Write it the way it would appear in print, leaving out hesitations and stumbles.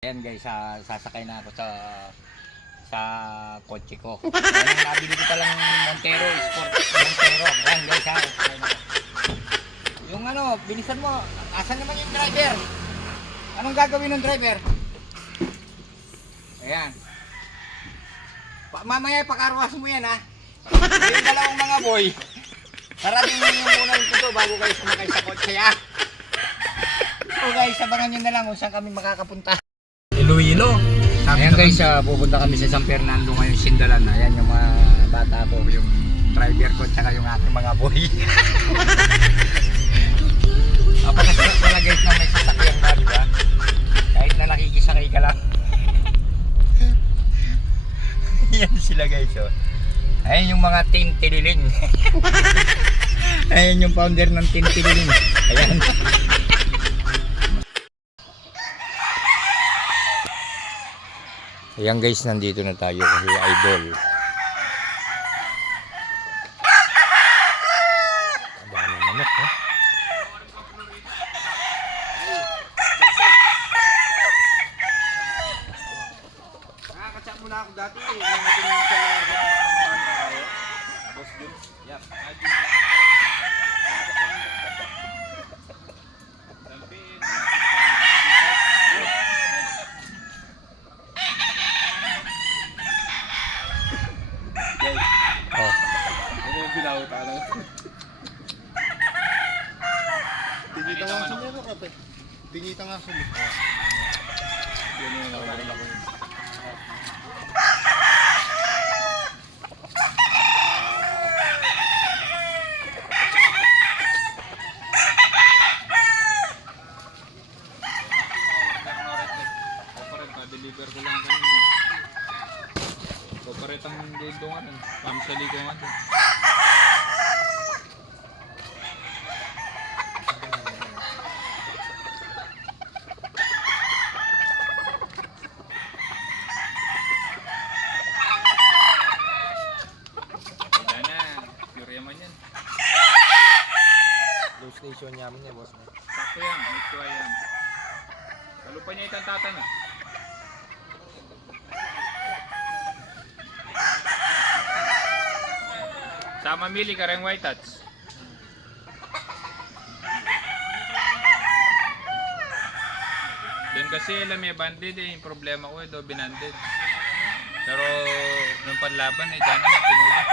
Ayan guys, sasakay na ako sa kotse ko. Ayan, nabili ko palang Montero, Sport Montero. Ayan guys ha. Yung ano, bilisan mo. Asan naman yung driver? Anong gagawin ng driver? Ayan. Mamaya pakarwas mo yan ha. Yung dalawang mga boy. Parating mo yung muna yung puto bago kayo sumakay sa kotse ha. So guys, abangan nyo na lang kung saan kami makakapunta. Iloilo. Ayan guys, pupunta kami sa San Fernando ngayon, Sindalan. Ayan yung mga bata ko, yung driver ko, tsaka yung aking mga boy. Napakasarap pala guys na may sasakyan na, diba? Kahit na nakikisakay ka lang. Yan sila guys, oh. Ayan yung mga Team Tililing. Ayan yung founder ng Team Tililing. Ayan. Ayan guys, nandito na tayo kasi idol. Ang dami manok, eh. Nakakatsak mo na ako dati eh. Nang natin sa boss Jun. Yap. Oh. Ano yung binawita lang? Tingita nga sa meron ka, pe. Tingita nga sa meron. Yan yung nakalala ko yun. Deliver ko lang kanina doon. Operate ang dildo nga doon. Pamsali ko nga doon. Wala na. Pure yaman yan. Low station yaman niya, boss. Sakto yan. Mitsua yan. Kalupa niya itang tatan ah. Sama mili ka rin white touch. Doon kasi alam may banded eh. Yung problema ko eh, do binanded. Pero nung panlaban eh, dana na pinuli.